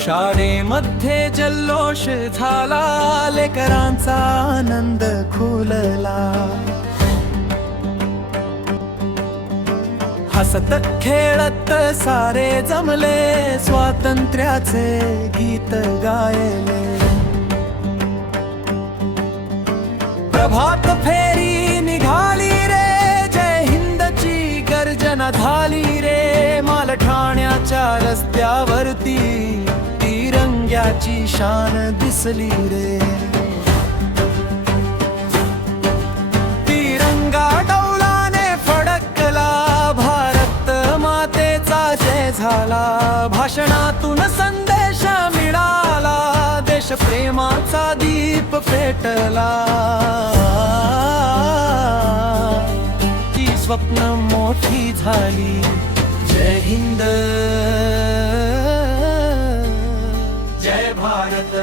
शाळेमध्ये जल्लोष झाला, लेकरांचा आनंद खुलला. हसत खेळत सारे जमले, स्वातंत्र्याचे गीत गायले. प्रभात फेरी निघाली रे, जय हिंदची गर्जना झाली रे. मालठाण्याच्या रस्त्यावरती तिरंग्याची शान दिसली रे. तिरंगा डौलाने फडकला, भारत मातेचा जय झाला. भाषणातून संदेश मिळाला, देशप्रेमाचा दीप पेटला. ती स्वप्न मोठी झाली. जय हिंद, जय भारत.